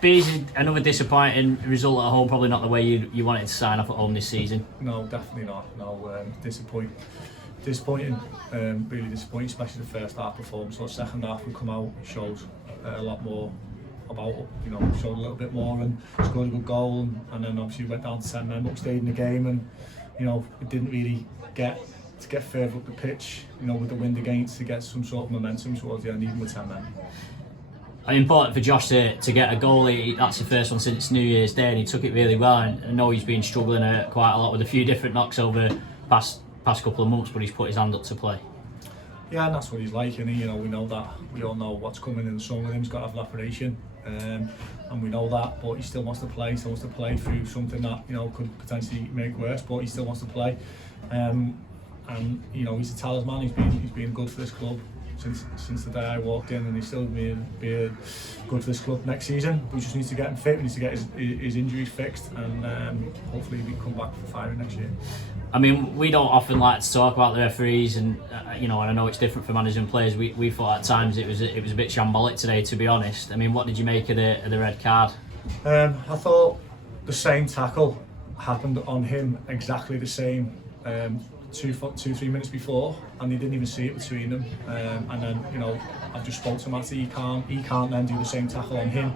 Bees, another disappointing result at home, probably not the way you wanted to sign off at home this season. No, definitely not. No, disappointing, really disappointing, especially the first half performance. So the second half we come out, showed a lot more about, showed a little bit more and scored a good goal, and then obviously went down to 10 men, but stayed in the game, and it didn't really get further up the pitch, with the wind against, to get some sort of momentum towards the end, even with 10 men. Important for Josh to get a goal. That's the first one since New Year's Day, and he took it really well. And I know he's been struggling quite a lot with a few different knocks over past couple of months, but he's put his hand up to play. Yeah, and that's what he's like, and we know that. We all know what's coming in the summer with him. He's got to have an operation, and we know that. But he still wants to play. Still wants to play through something that could potentially make worse. But he still wants to play, and he's a talisman. He's been good for this club since the day I walked in, and he's still being good for this club next season. We just need to get him fit. We need to get his injuries fixed, and hopefully we come back for firing next year. I mean, we don't often like to talk about the referees, and and I know it's different for managers and players. We thought at times it was a bit shambolic today, to be honest. I mean, what did you make of the red card? I thought the same tackle happened on him, exactly the same. 2-3 minutes before, and he didn't even see it between them. And then I've just spoke to him after, he can't then do the same tackle on him.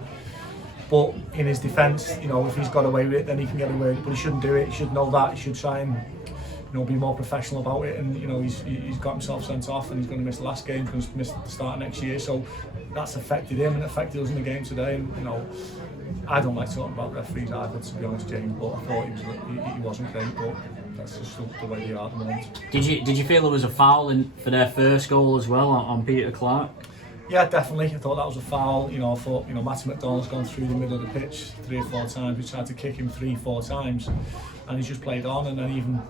But in his defence, if he's got away with it, then he can get away with it. But he shouldn't do it. He should know that. He should try and be more professional about it. And he's got himself sent off, and he's going to miss the last game, going to miss the start of next year. So that's affected him and affected us in the game today. And I don't like talking about referees either, to be honest, James. But I thought he wasn't great. But that's just the way they are at the moment. Did you feel there was a foul for their first goal as well on Peter Clark? Yeah, definitely. I thought that was a foul. I thought Matty McDonald's gone through the middle of the pitch 3 or 4 times. We tried to kick him 3-4 times, and he's just played on. And then even,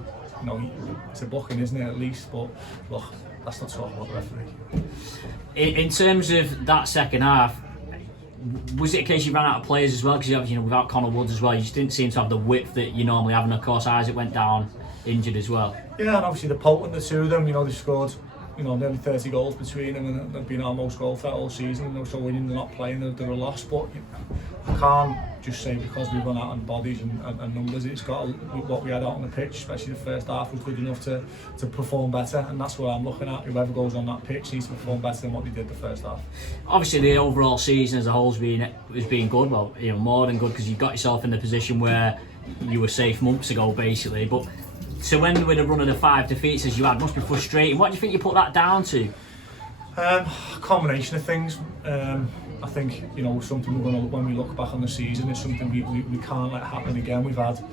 it's a booking, isn't it, at least? But look, that's not talking about the referee. In terms of that second half, was it a case you ran out of players as well? Because without Connor Woods as well, you just didn't seem to have the width that you normally have. And of course, Isaac went down injured as well. Yeah, and obviously the potent, the two of them, they scored nearly 30 goals between them, and they've been our most goal threat all season. So when they're not playing, they're a loss. But I can't just say because we run out on bodies and numbers. It's got what we had out on the pitch, especially the first half, was good enough to perform better, and that's what I'm looking at. Whoever goes on that pitch needs to perform better than what they did the first half. Obviously, the overall season as a whole has been good. Well, more than good, because you've got yourself in the position where you were safe months ago, basically. But so when with a run of the 5 defeats as you had, must be frustrating. What do you think you put that down to? A combination of things. I think something when we look back on the season, it's something we can't let happen again. We've had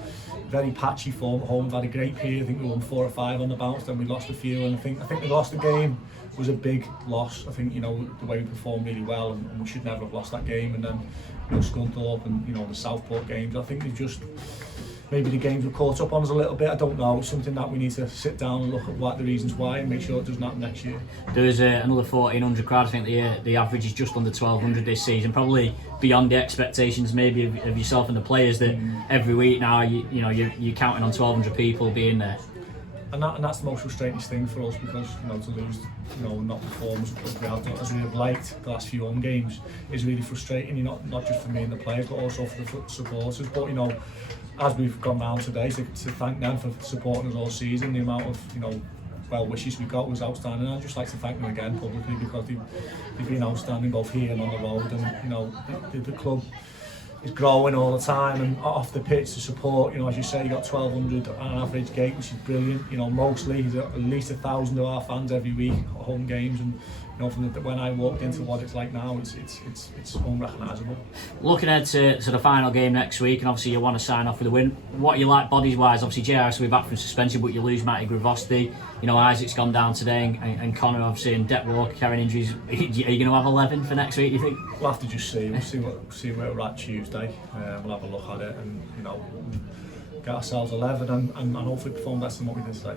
very patchy form at home. We've had a great period. I think we won 4 or 5 on the bounce, then we lost a few, and I think we lost the game was a big loss. I think the way we performed really well, and we should never have lost that game. And then Scunthorpe and the Southport games, I think they've just, maybe the games were caught up on us a little bit. I don't know. It's something that we need to sit down and look at what the reasons why, and make sure it doesn't happen next year. There was another 1,400 crowd. I think the average is just under 1,200 this season. Probably beyond the expectations maybe of yourself and the players. That every week now you're counting on 1,200 people being there. And that's the most frustrating thing for us, because to lose, not perform as we have liked the last few home games is really frustrating. Not just for me and the players, but also for the supporters. But as we've gone round today, to thank them for supporting us all season, the amount of well wishes we got was outstanding. I'd just like to thank them again publicly, because they've been outstanding both here and on the road, and the club is growing all the time, and off the pitch, the support, as you say, you got 1,200 on an average gate, which is brilliant. Mostly at least 1,000 of our fans every week at home games, and from when I walked into what it's like now, it's unrecognisable. Looking ahead to the final game next week, and obviously you want to sign off with a win. What you like bodies wise? Obviously JRS will be back from suspension, but you lose Matty Gravosti. Isaac's gone down today, and Connor obviously, and Depp Walker carrying injuries. Are you going to have 11 for next week, you think? We'll have to just see. We'll see where we're at Tuesday. We'll have a look at it, and get ourselves 11 and hopefully perform better than what we did today.